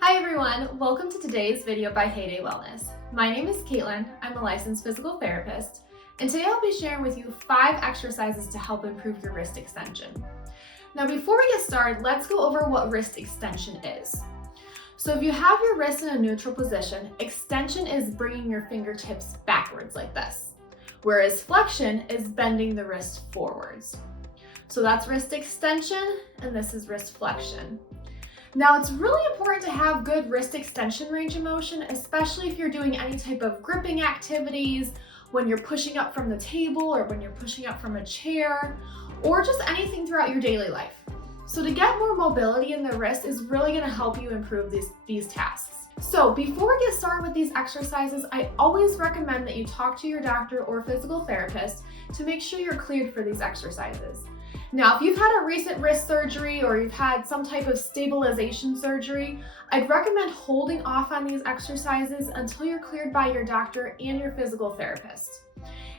Hi everyone, welcome to today's video by Heyday Wellness. My name is Caitlin, I'm a licensed physical therapist, and today I'll be sharing with you 5 exercises to help improve your wrist extension. Now before we get started, let's go over what wrist extension is. So if you have your wrist in a neutral position, extension is bringing your fingertips backwards like this, whereas flexion is bending the wrist forwards. So that's wrist extension, and this is wrist flexion. Now it's really important to have good wrist extension range of motion, especially if you're doing any type of gripping activities, when you're pushing up from the table or when you're pushing up from a chair, or just anything throughout your daily life. So to get more mobility in the wrist is really going to help you improve these tasks. So before we get started with these exercises, I always recommend that you talk to your doctor or physical therapist to make sure you're cleared for these exercises. Now, if you've had a recent wrist surgery or you've had some type of stabilization surgery, I'd recommend holding off on these exercises until you're cleared by your doctor and your physical therapist.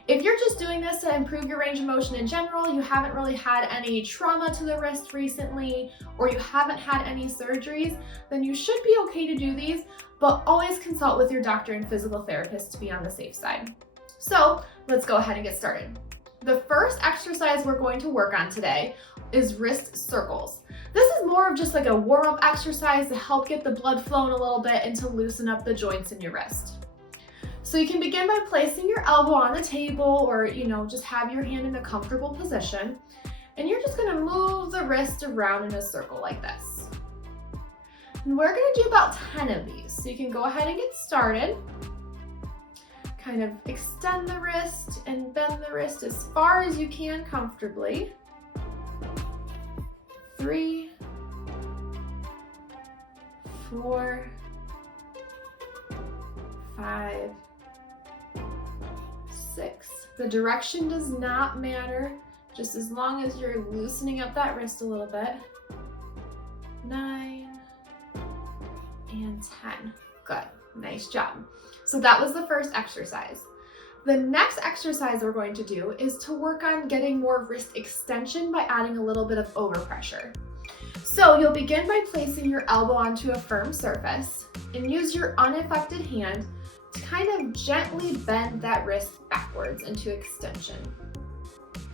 If you're just doing this to improve your range of motion in general, you haven't really had any trauma to the wrist recently, or you haven't had any surgeries, then you should be okay to do these, but always consult with your doctor and physical therapist to be on the safe side. So let's go ahead and get started. The first exercise we're going to work on today is wrist circles. This is more of just like a warm-up exercise to help get the blood flowing a little bit and to loosen up the joints in your wrist. So you can begin by placing your elbow on the table or, just have your hand in a comfortable position. And you're just gonna move the wrist around in a circle like this. And we're gonna do about 10 of these. So you can go ahead and get started. Kind of extend the wrist and bend the wrist as far as you can comfortably. 3, 4, 5, 6. The direction does not matter, just as long as you're loosening up that wrist a little bit. 9 and 10. Good. Nice job. So that was the first exercise. The next exercise we're going to do is to work on getting more wrist extension by adding a little bit of overpressure. So you'll begin by placing your elbow onto a firm surface and use your unaffected hand to kind of gently bend that wrist backwards into extension.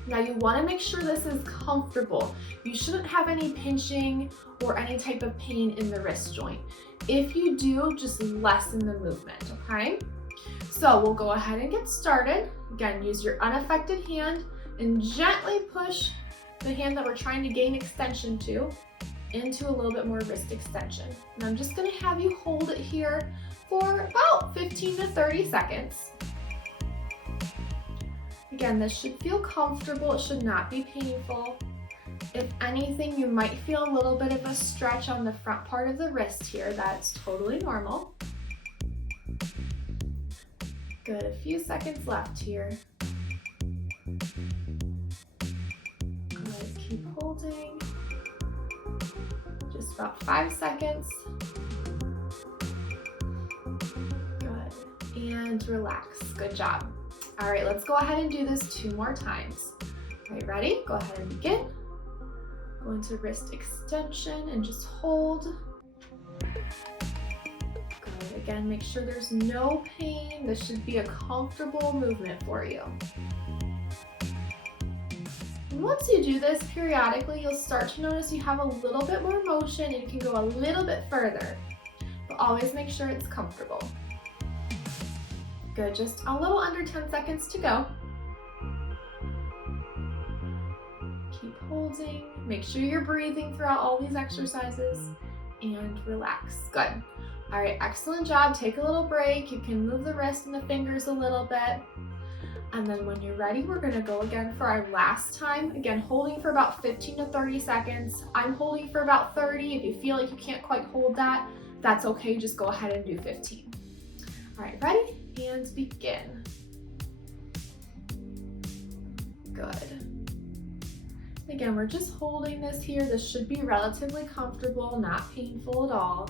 Now you want to make sure this is comfortable. You shouldn't have any pinching or any type of pain in the wrist joint. If you do, just lessen the movement, okay? So we'll go ahead and get started. Again, use your unaffected hand and gently push the hand that we're trying to gain extension to into a little bit more wrist extension. And I'm just going to have you hold it here for about 15 to 30 seconds. Again, this should feel comfortable. It should not be painful. If anything, you might feel a little bit of a stretch on the front part of the wrist here. That's totally normal. Good, a few seconds left here. Good, keep holding. Just about 5 seconds. Good, and relax. Good job. All right, let's go ahead and do this 2 more times. All right, ready? Go ahead and begin. Go into wrist extension and just hold. Good. Again, make sure there's no pain. This should be a comfortable movement for you. And once you do this periodically, you'll start to notice you have a little bit more motion and you can go a little bit further. But always make sure it's comfortable. Good, just a little under 10 seconds to go. Keep holding. Make sure you're breathing throughout all these exercises and relax. Good. All right, excellent job. Take a little break. You can move the wrist and the fingers a little bit. And then when you're ready, we're gonna go again for our last time. Again, holding for about 15 to 30 seconds. I'm holding for about 30. If you feel like you can't quite hold that, that's okay. Just go ahead and do 15. All right, ready? And begin. Good. Again, we're just holding this here. This should be relatively comfortable, not painful at all.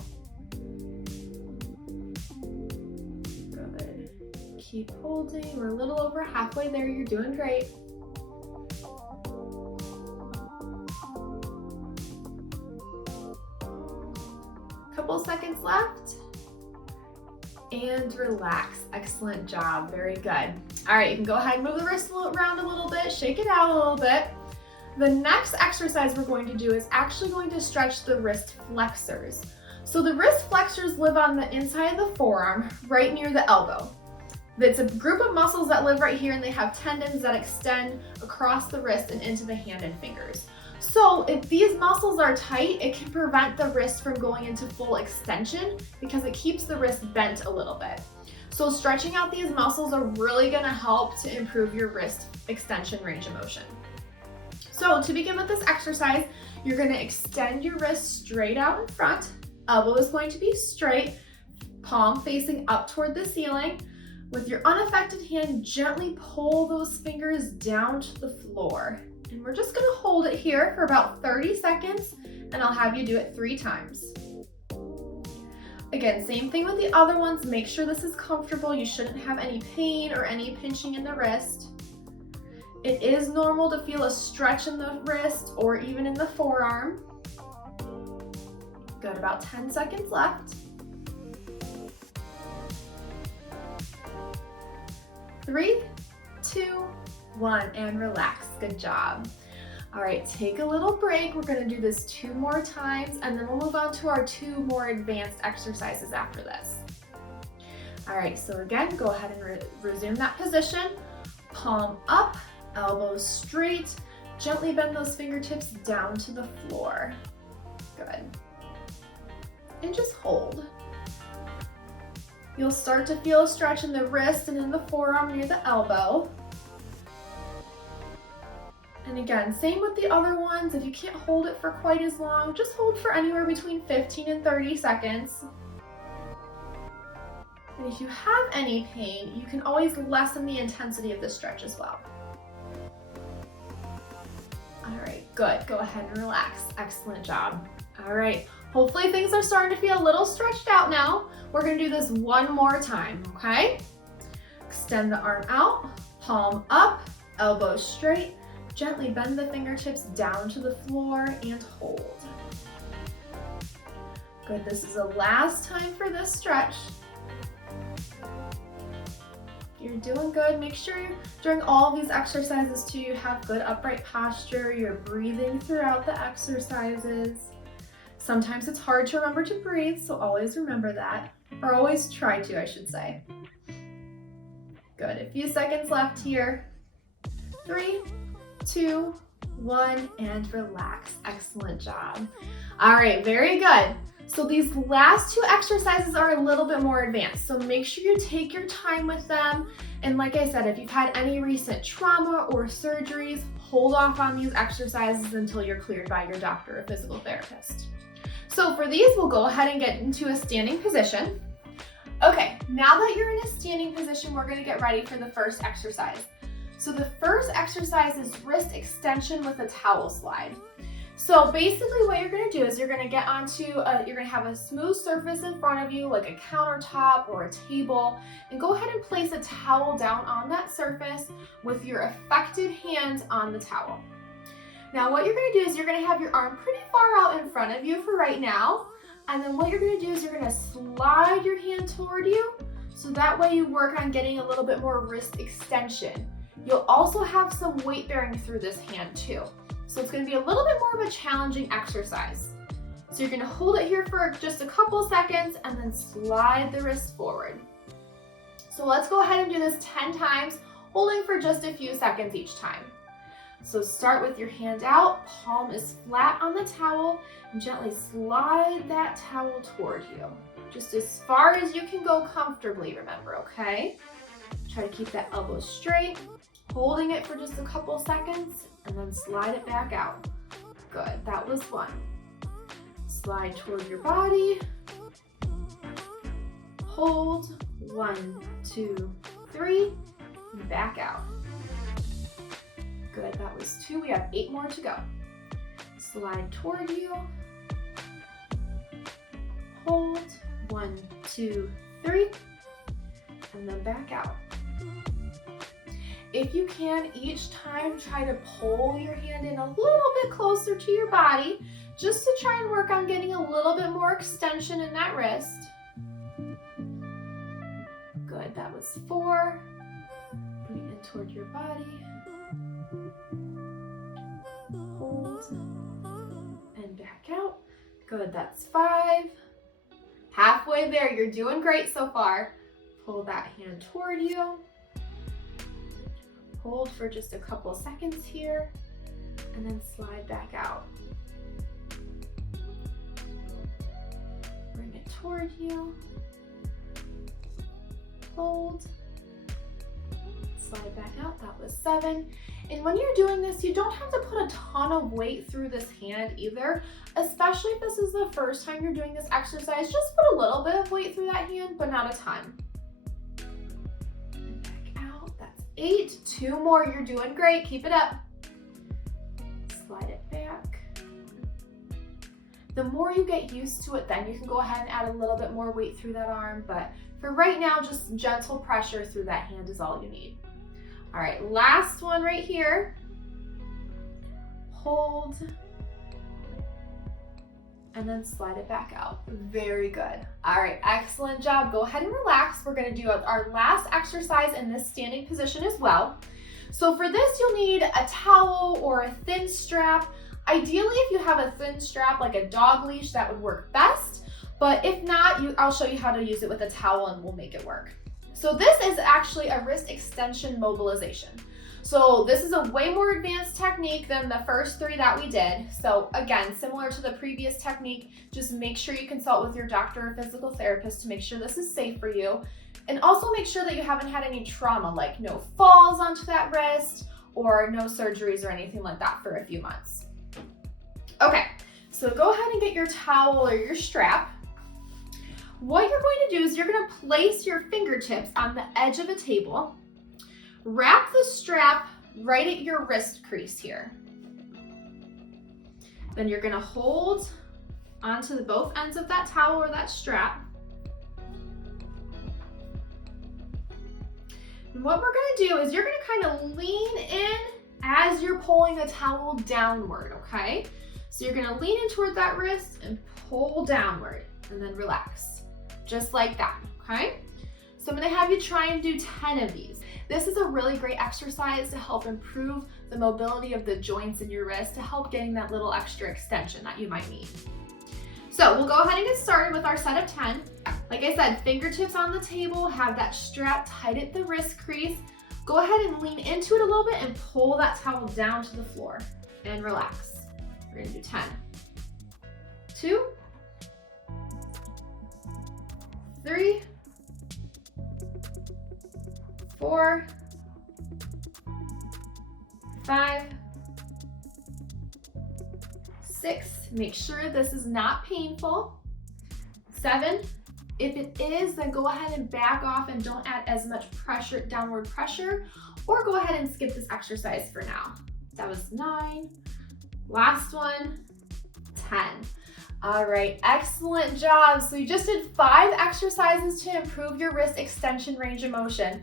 Good. Keep holding. We're a little over halfway there. You're doing great. couple couple seconds left. And relax. Excellent job. Very good. All right, you can go ahead and move the wrist around a little bit, shake it out a little bit. The next exercise we're going to do is actually going to stretch the wrist flexors. So the wrist flexors live on the inside of the forearm, right near the elbow. It's a group of muscles that live right here, and they have tendons that extend across the wrist and into the hand and fingers. So if these muscles are tight, it can prevent the wrist from going into full extension because it keeps the wrist bent a little bit. So stretching out these muscles are really gonna help to improve your wrist extension range of motion. So to begin with this exercise, you're gonna extend your wrist straight out in front. Elbow is going to be straight, palm facing up toward the ceiling. With your unaffected hand, gently pull those fingers down to the floor. And we're just gonna hold it here for about 30 seconds, and I'll have you do it 3 times. Again, same thing with the other ones. Make sure this is comfortable. You shouldn't have any pain or any pinching in the wrist. It is normal to feel a stretch in the wrist or even in the forearm. Good, about 10 seconds left. 3, 2, 1, and relax. Good job. All right, take a little break. We're gonna do this 2 more times, and then we'll move on to our 2 more advanced exercises after this. All right, so again, go ahead and resume that position. Palm up, elbows straight. Gently bend those fingertips down to the floor. Good. And just hold. You'll start to feel a stretch in the wrist and in the forearm near the elbow. And again, same with the other ones. If you can't hold it for quite as long, just hold for anywhere between 15 and 30 seconds. And if you have any pain, you can always lessen the intensity of the stretch as well. All right, good. Go ahead and relax. Excellent job. All right, hopefully things are starting to feel a little stretched out now. We're gonna do this 1 more time, okay? Extend the arm out, palm up, elbow straight. Gently bend the fingertips down to the floor and hold. Good, this is the last time for this stretch. You're doing good. Make sure during all of these exercises too, you have good upright posture. You're breathing throughout the exercises. Sometimes it's hard to remember to breathe, so always remember that. Or always try to, I should say. Good, a few seconds left here. 3, 2, 1, and relax. Excellent job. All right, very good. So these last 2 exercises are a little bit more advanced, so make sure you take your time with them. And like I said, if you've had any recent trauma or surgeries, hold off on these exercises until you're cleared by your doctor or physical therapist. So for these, we'll go ahead and get into a standing position. Okay, now that you're in a standing position, we're gonna get ready for the first exercise. So the first exercise is wrist extension with a towel slide. So basically what you're gonna do is you're gonna get onto, you're gonna have a smooth surface in front of you, like a countertop or a table, and go ahead and place a towel down on that surface with your affected hand on the towel. Now what you're gonna do is you're gonna have your arm pretty far out in front of you for right now, and then what you're gonna do is you're gonna slide your hand toward you, so that way you work on getting a little bit more wrist extension. You'll also have some weight bearing through this hand too. So it's gonna be a little bit more of a challenging exercise. So you're gonna hold it here for just a couple seconds and then slide the wrist forward. So let's go ahead and do this 10 times, holding for just a few seconds each time. So start with your hand out, palm is flat on the towel, and gently slide that towel toward you. Just as far as you can go comfortably, remember, okay? Try to keep that elbow straight, holding it for just a couple seconds, and then slide it back out. Good, that was 1. Slide toward your body. Hold, 1, 2, 3, and back out. Good, that was 2. We have 8 more to go. Slide toward you. Hold, 1, 2, 3, and then back out. If you can, each time try to pull your hand in a little bit closer to your body just to try and work on getting a little bit more extension in that wrist. Good, that was 4. Bring it toward your body. Hold and back out. Good, that's 5. Halfway there, you're doing great so far. Pull that hand toward you. Hold for just a couple seconds here, and then slide back out. Bring it toward you. Hold. Slide back out, that was 7. And when you're doing this, you don't have to put a ton of weight through this hand either, especially if this is the first time you're doing this exercise. Just put a little bit of weight through that hand, but not a ton. And back out, that's 8. 2 more, you're doing great, keep it up. Slide it back. The more you get used to it, then you can go ahead and add a little bit more weight through that arm, but for right now, just gentle pressure through that hand is all you need. All right, last one right here. Hold, and then slide it back out. Very good. All right, excellent job. Go ahead and relax. We're gonna do our last exercise in this standing position as well. So for this, you'll need a towel or a thin strap. Ideally, if you have a thin strap like a dog leash, that would work best. But if not, I'll show you how to use it with a towel and we'll make it work. So this is actually a wrist extension mobilization. So this is a way more advanced technique than the first 3 that we did. So again, similar to the previous technique, just make sure you consult with your doctor or physical therapist to make sure this is safe for you. And also make sure that you haven't had any trauma, like no falls onto that wrist or no surgeries or anything like that for a few months. Okay, so go ahead and get your towel or your strap. What you're going to do is you're going to place your fingertips on the edge of a table, wrap the strap right at your wrist crease here. Then you're going to hold onto both ends of that towel or that strap. And what we're going to do is you're going to kind of lean in as you're pulling the towel downward, okay? So you're going to lean in toward that wrist and pull downward and then relax. Just like that, okay? So I'm gonna have you try and do 10 of these. This is a really great exercise to help improve the mobility of the joints in your wrist, to help getting that little extra extension that you might need. So we'll go ahead and get started with our set of 10. Like I said, fingertips on the table, have that strap tight at the wrist crease. Go ahead and lean into it a little bit and pull that towel down to the floor and relax. We're gonna do 10. 2, 3, 4, 5, 6. Make sure this is not painful. 7. If it is, then go ahead and back off and don't add as much pressure, downward pressure, or go ahead and skip this exercise for now. That was 9. Last one, 10. All right, excellent job. So you just did 5 exercises to improve your wrist extension range of motion.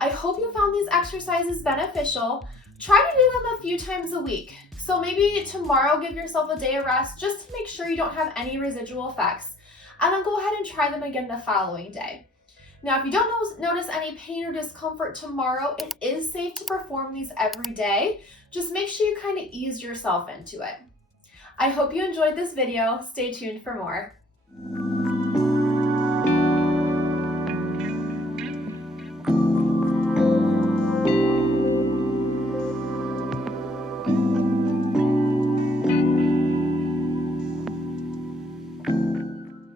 I hope you found these exercises beneficial. Try to do them a few times a week. So maybe tomorrow give yourself a day of rest just to make sure you don't have any residual effects. And then go ahead and try them again the following day. Now, if you don't notice any pain or discomfort tomorrow, it is safe to perform these every day. Just make sure you kind of ease yourself into it. I hope you enjoyed this video. Stay tuned for more.